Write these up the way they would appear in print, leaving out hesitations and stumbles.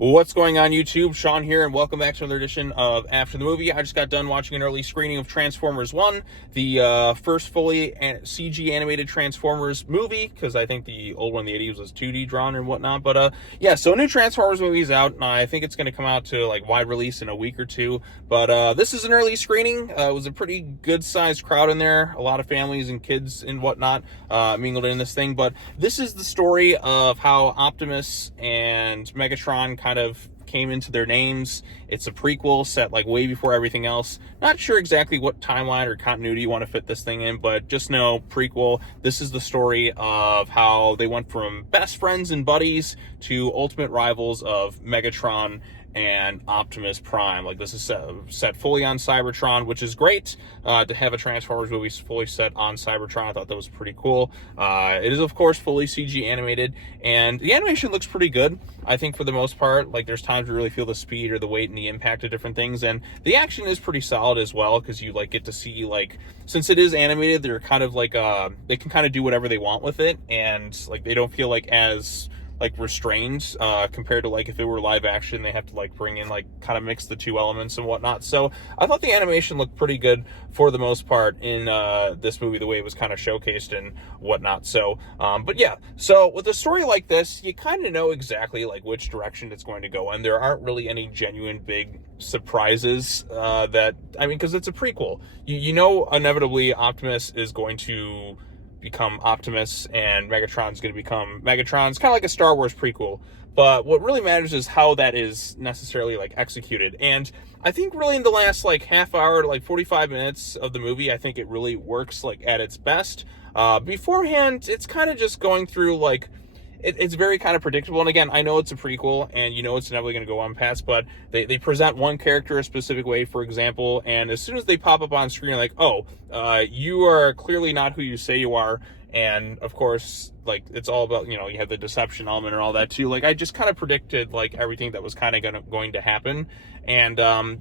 What's going on, YouTube? Sean here, and welcome back to another edition of After the Movie. I just got done watching an early screening of Transformers 1, the first fully CG animated Transformers movie, because I think the old one in the 80s was 2D drawn and whatnot. But yeah, so a new Transformers movie is out, and I think it's going to come out to like wide release in a week or two. But this is an early screening. It was a pretty good-sized crowd in there, a lot of families and kids and whatnot mingled in this thing. But this is the story of how Optimus and Megatron kind of came into their names. It's a prequel set like way before everything else. Not sure exactly what timeline or continuity you want to fit this thing in, but just know prequel. This is the story of how they went from best friends and buddies to ultimate rivals of Megatron and Optimus Prime. Like, this is set fully on Cybertron, which is great. To have a Transformers movie fully set on Cybertron, I thought that was pretty cool. It is, of course, fully CG animated, and the animation looks pretty good, I think, for the most part. Like, there's times you really feel the speed or the weight and the impact of different things, and the action is pretty solid as well, because you, like, get to see, like, since it is animated, they're kind of, like, they can kind of do whatever they want with it, and, like, they don't feel, like, as like restrained compared to like if it were live action. They have to like bring in like kind of mix the two elements and whatnot. So I thought the animation looked pretty good for the most part in this movie, the way it was kind of showcased and whatnot. So but yeah, so with a story like this, you kind of know exactly like which direction it's going to go, and there aren't really any genuine big surprises that, I mean, because it's a prequel, you know inevitably Optimus is going to become Optimus and Megatron's going to become Megatron. It's kind of like a Star Wars prequel, but what really matters is how that is necessarily like executed. And I think really in the last like half hour to like 45 minutes of the movie, I think it really works like at its best. Beforehand, it's kind of just going through like, it's very kind of predictable. And again, I know it's a prequel and you know it's never going to go unpassed, but they present one character a specific way, for example, and as soon as they pop up on screen, you're like, oh, you are clearly not who you say you are. And of course, like, it's all about, you know, you have the deception element and all that too. Like, I just kind of predicted like everything that was kind of going to happen. And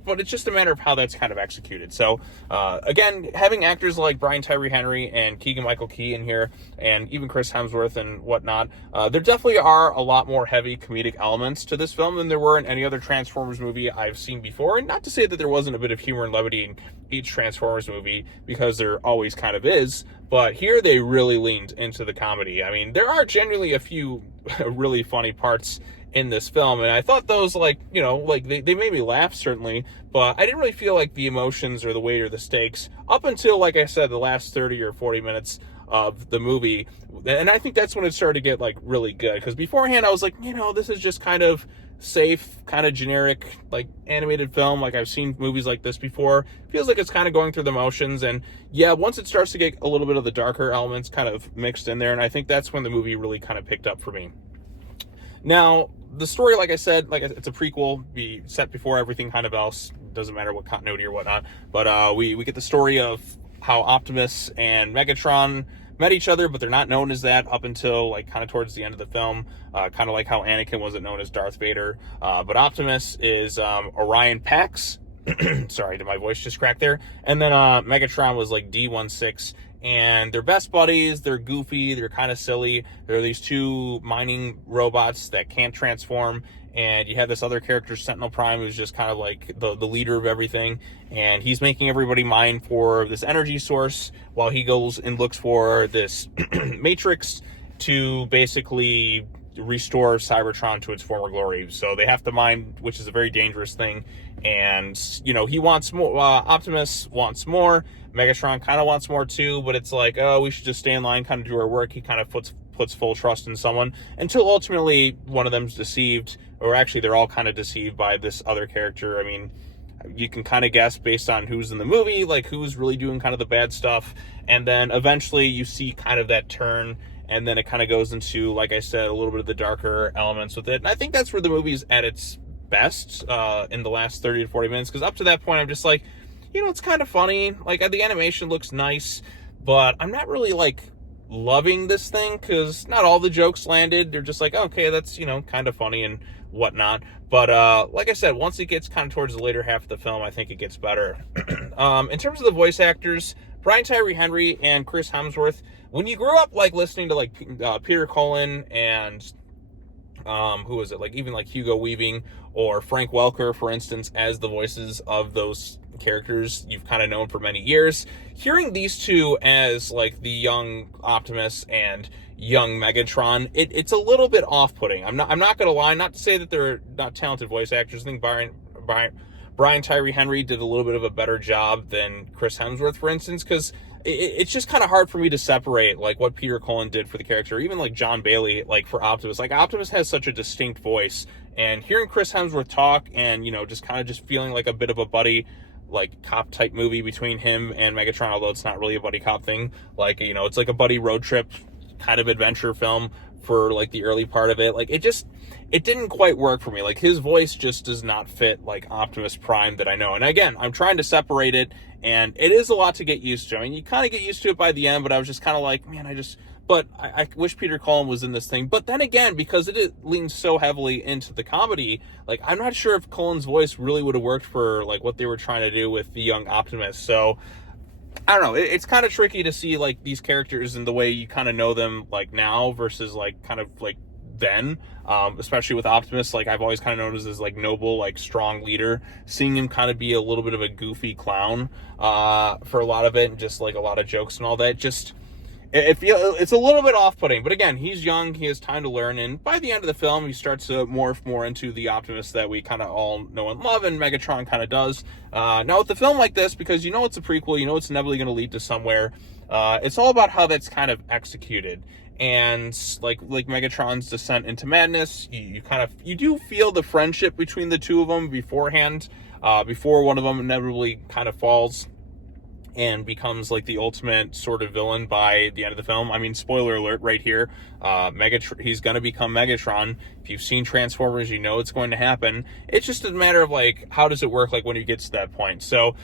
but it's just a matter of how that's kind of executed. So again, having actors like Brian Tyree Henry and Keegan-Michael Key in here, and even Chris Hemsworth and whatnot, there definitely are a lot more heavy comedic elements to this film than there were in any other Transformers movie I've seen before. And not to say that there wasn't a bit of humor and levity in each Transformers movie, because there always kind of is, but here they really leaned into the comedy. I mean, there are genuinely a few really funny parts in this film, and I thought those, like, you know, like they made me laugh, certainly, but I didn't really feel like the emotions or the weight or the stakes up until, like I said, the last 30 or 40 minutes of the movie. And I think that's when it started to get like really good, because beforehand I was like, you know, this is just kind of safe, kind of generic, like animated film. Like, I've seen movies like this before. Feels like it's kind of going through the motions. And yeah, once it starts to get a little bit of the darker elements kind of mixed in there, and I think that's when the movie really kind of picked up for me. Now, the story, like I said, like, it's a prequel, be set before everything kind of else. Doesn't matter what continuity or whatnot. But we get the story of how Optimus and Megatron met each other, but they're not known as that up until like kind of towards the end of the film. Kind of like how Anakin wasn't known as Darth Vader. But Optimus is Orion Pax. Sorry, did my voice just crack there? And then Megatron was like D16. And they're best buddies. They're goofy. They're kind of silly. They're these two mining robots that can't transform. And you have this other character, Sentinel Prime, who's just kind of like the leader of everything. And he's making everybody mine for this energy source while he goes and looks for this matrix to basically restore Cybertron to its former glory. So they have to mine, which is a very dangerous thing. And, you know, he wants more. Optimus wants more. Megatron kind of wants more too, but it's like, oh, we should just stay in line, kind of do our work. He kind of puts full trust in someone until ultimately one of them's deceived, or actually they're all kind of deceived by this other character. I mean, you can kind of guess based on who's in the movie, like who's really doing kind of the bad stuff. And then eventually you see kind of that turn, and then it kind of goes into, like I said, a little bit of the darker elements with it. And I think that's where the movie's at its best in the last 30 to 40 minutes, because up to that point I'm just like, you know, it's kind of funny. Like, the animation looks nice, but I'm not really like loving this thing, because not all the jokes landed. They're just like, okay, that's, you know, kind of funny and whatnot. But like I said, once it gets kind of towards the later half of the film, I think it gets better. In terms of the voice actors, Brian Tyree Henry and Chris Hemsworth, when you grew up like listening to like Peter Cullen and who was it? Like even like Hugo Weaving or Frank Welker, for instance, as the voices of those characters you've kind of known for many years. Hearing these two as like the young Optimus and young Megatron, it's a little bit off-putting. I'm not gonna lie, not to say that they're not talented voice actors. I think Brian Tyree Henry did a little bit of a better job than Chris Hemsworth, for instance, because it's just kind of hard for me to separate like what Peter Cullen did for the character, or even like John Bailey like for Optimus. Like Optimus has such a distinct voice, and hearing Chris Hemsworth talk and just kind of just feeling like a bit of a buddy like cop type movie between him and Megatron, although it's not really a buddy cop thing. Like, it's like a buddy road trip kind of adventure film for like the early part of it. Like it didn't quite work for me. Like his voice just does not fit like Optimus Prime that I know. And again, I'm trying to separate it, and it is a lot to get used to. I mean, you kind of get used to it by the end, but I was just kind of like, man, I wish Peter Cullen was in this thing. But then again, because it leans so heavily into the comedy, like I'm not sure if Cullen's voice really would have worked for like what they were trying to do with the young Optimus. So I don't know. It's kind of tricky to see like these characters in the way you kind of know them like now versus like kind of like then, especially with Optimus. Like I've always kind of known him as like noble, like strong leader. Seeing him kind of be a little bit of a goofy clown for a lot of it, and just like a lot of jokes and all that, just it's a little bit off-putting. But again, he's young, he has time to learn, and by the end of the film he starts to morph more into the Optimus that we kind of all know and love, and Megatron kind of does. Now with the film like this, because it's a prequel, it's inevitably going to lead to somewhere, it's all about how that's kind of executed. And like Megatron's descent into madness, you do feel the friendship between the two of them beforehand, before one of them inevitably kind of falls and becomes like the ultimate sort of villain by the end of the film. I mean, spoiler alert right here, he's going to become Megatron. If you've seen Transformers, it's going to happen. It's just a matter of like, how does it work like when he gets to that point? So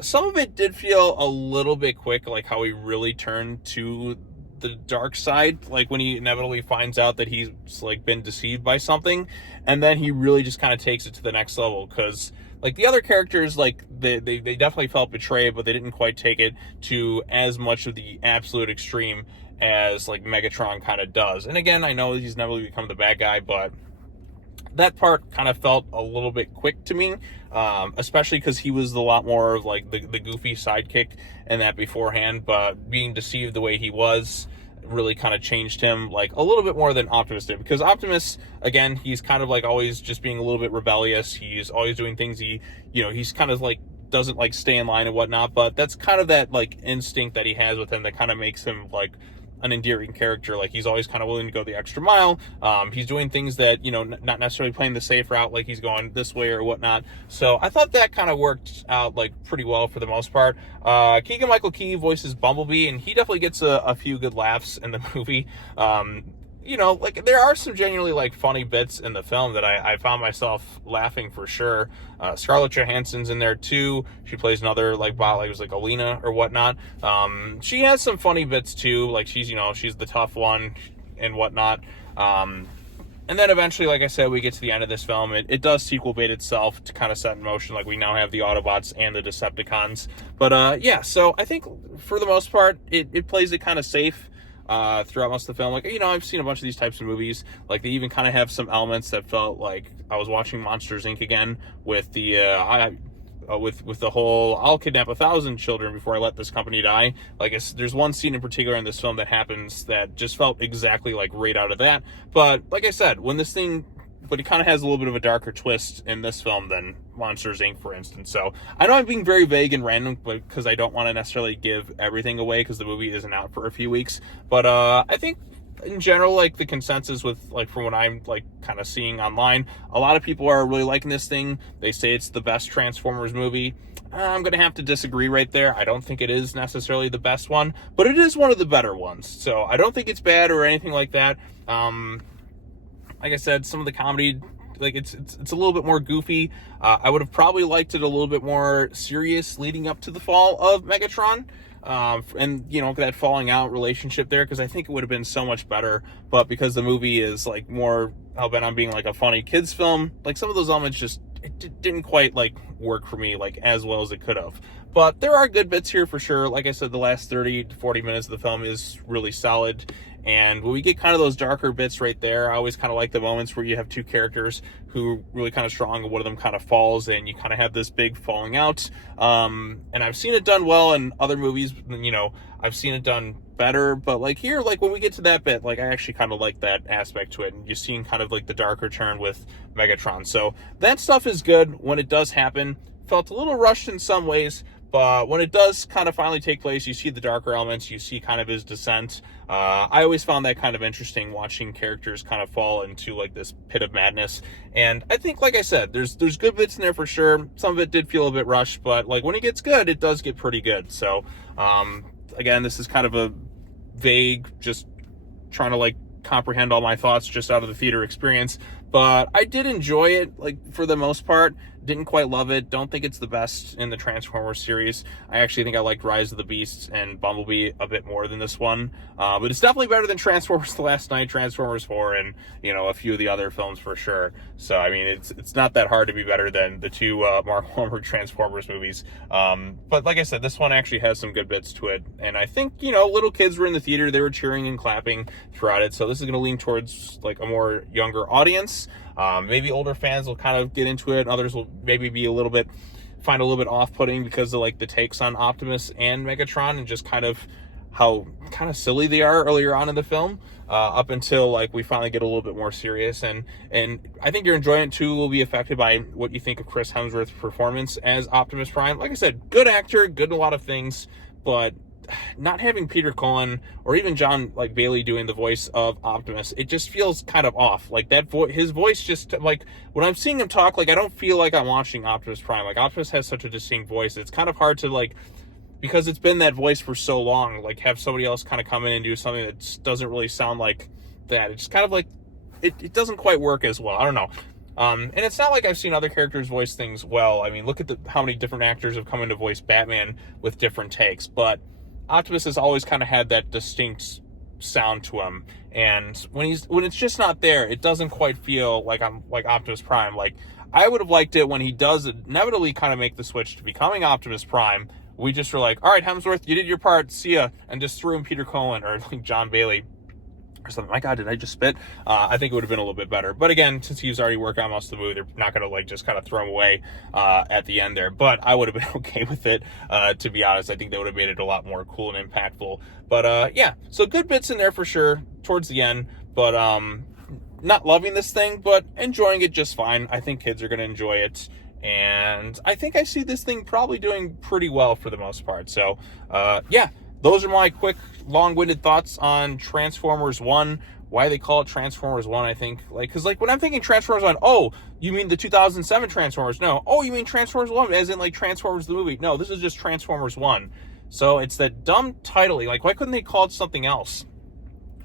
some of it did feel a little bit quick, like how he really turned to the dark side, like when he inevitably finds out that he's like been deceived by something, and then he really just kind of takes it to the next level. Because like the other characters, like they definitely felt betrayed, but they didn't quite take it to as much of the absolute extreme as like Megatron kind of does. And again, I know he's never become the bad guy, but that part kind of felt a little bit quick to me, especially because he was a lot more of like the goofy sidekick in that beforehand. But being deceived the way he was really kind of changed him like a little bit more than Optimus did, because Optimus, again, he's kind of like always just being a little bit rebellious. He's always doing things he's kind of like doesn't like stay in line and whatnot, but that's kind of that like instinct that he has with him that kind of makes him like an endearing character. Like he's always kind of willing to go the extra mile. He's doing things that, not necessarily playing the safe route, like he's going this way or whatnot. So I thought that kind of worked out like pretty well for the most part. Keegan-Michael Key voices Bumblebee, and he definitely gets a few good laughs in the movie. Like there are some genuinely like funny bits in the film that I found myself laughing for sure. Scarlett Johansson's in there too. She plays another like bot, like it was like Alina or whatnot. She has some funny bits too. Like she's the tough one and whatnot. And then eventually, like I said, we get to the end of this film. It does sequel bait itself to kind of set in motion. Like we now have the Autobots and the Decepticons. But yeah, so I think for the most part, it plays it kind of safe throughout most of the film. Like, I've seen a bunch of these types of movies. Like they even kind of have some elements that felt like I was watching Monsters Inc. again with the with the whole I'll kidnap 1,000 children before I let this company die. Like there's one scene in particular in this film that happens that just felt exactly like right out of that. But like I said, but it kind of has a little bit of a darker twist in this film than Monsters Inc., for instance. So I know I'm being very vague and random because I don't want to necessarily give everything away because the movie isn't out for a few weeks. But I think in general, like the consensus with like from what I'm like kind of seeing online, a lot of people are really liking this thing. They say it's the best Transformers movie. I'm going to have to disagree right there. I don't think it is necessarily the best one, but it is one of the better ones. So I don't think it's bad or anything like that. Like I said, some of the comedy, like it's a little bit more goofy. I would have probably liked it a little bit more serious leading up to the fall of Megatron. And that falling out relationship there, because I think it would have been so much better. But because the movie is like more hell-bent on being like a funny kids film, like some of those elements just didn't quite like work for me like as well as it could have. But there are good bits here for sure. Like I said, the last 30 to 40 minutes of the film is really solid, And when we get kind of those darker bits right there, I always kind of like the moments where you have two characters who really kind of strong and one of them kind of falls and you kind of have this big falling out. And I've seen it done well in other movies, you know, I've seen it done better, but like here, like when we get to that bit, like I actually kind of like that aspect to it, and you're seeing kind of like the darker turn with Megatron. So that stuff is good when it does happen. Felt a little rushed in some ways, but when it does kind of finally take place, you see the darker elements, you see kind of his descent. I always found that kind of interesting, watching characters kind of fall into like this pit of madness. And I think, like I said, there's good bits in there for sure. Some of it did feel a bit rushed, but like when it gets good, it does get pretty good. So again, this is kind of a vague, just trying to like comprehend all my thoughts just out of the theater experience, but I did enjoy it, like for the most part. Didn't quite love it, don't think it's the best in the Transformers series. I actually think I liked Rise of the Beasts and Bumblebee a bit more than this one, but it's definitely better than Transformers The Last Night, Transformers 4, and you know, a few of the other films for sure. So I mean, it's not that hard to be better than the two Mark Wahlberg Transformers movies, but like I said, this one actually has some good bits to it, and I think, you know, little kids were in the theater, they were cheering and clapping throughout it, so this is going to lean towards like a more younger audience. Maybe older fans will kind of get into it, others will maybe be find a little bit off-putting because of like the takes on Optimus and Megatron and just kind of how kind of silly they are earlier on in the film, up until like we finally get a little bit more serious. And I think your enjoyment too will be affected by what you think of Chris Hemsworth's performance as Optimus Prime. Like I said, good actor, good in a lot of things, but not having Peter Cullen or even John like Bailey doing the voice of Optimus, it just feels kind of off. Like that his voice just, like when I'm seeing him talk, like I don't feel like I'm watching Optimus Prime. Like Optimus has such a distinct voice, it's kind of hard to like, because it's been that voice for so long, like have somebody else kind of come in and do something that doesn't really sound like that. It's kind of like it doesn't quite work as well. I don't know. And it's not like I've seen other characters voice things well. I mean, look at how many different actors have come in to voice Batman with different takes, but Optimus has always kind of had that distinct sound to him, and when it's just not there, it doesn't quite feel like I'm like Optimus Prime. Like I would have liked it when he does inevitably kind of make the switch to becoming Optimus Prime. We just were like, all right, Hemsworth, you did your part, see ya, and just threw in Peter Cullen or like John Bailey or something. My God, did I just spit? I think it would have been a little bit better. But again, since he was already working on most of the movie, they're not going to like just kind of throw him away at the end there. But I would have been okay with it, to be honest. I think they would have made it a lot more cool and impactful. But yeah, so good bits in there for sure towards the end. But not loving this thing, but enjoying it just fine. I think kids are going to enjoy it. And I think I see this thing probably doing pretty well for the most part. So yeah. Those are my quick, long-winded thoughts on Transformers 1. Why they call it Transformers 1, I think. Like, because, like, when I'm thinking Transformers 1, oh, you mean the 2007 Transformers? No. Oh, you mean Transformers 1, as in, like, Transformers the movie? No, this is just Transformers 1. So it's that dumb titling. Like, why couldn't they call it something else?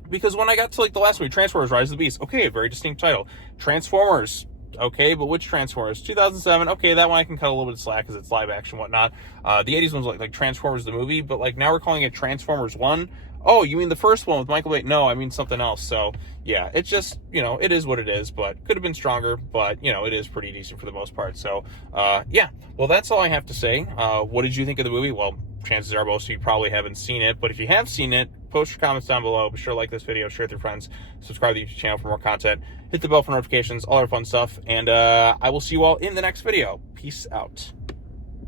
Because when I got to, like, the last movie, Transformers Rise of the Beast, okay, very distinct title. Transformers, okay, but which Transformers? 2007, okay, that one I can cut a little bit of slack because it's live action and whatnot. The 80s one's like Transformers the movie, but like now we're calling it Transformers 1. Oh, you mean the first one with Michael Bay? No, I mean something else. So yeah, it's just, you know, it is what it is, but could have been stronger, but you know, it is pretty decent for the most part. So yeah, well, that's all I have to say. What did you think of the movie? Well, chances are most of you probably haven't seen it, but if you have seen it, post your comments down below. Be sure to like this video, share it with your friends, subscribe to the YouTube channel for more content, hit the bell for notifications, all our fun stuff, and I will see you all in the next video. Peace out.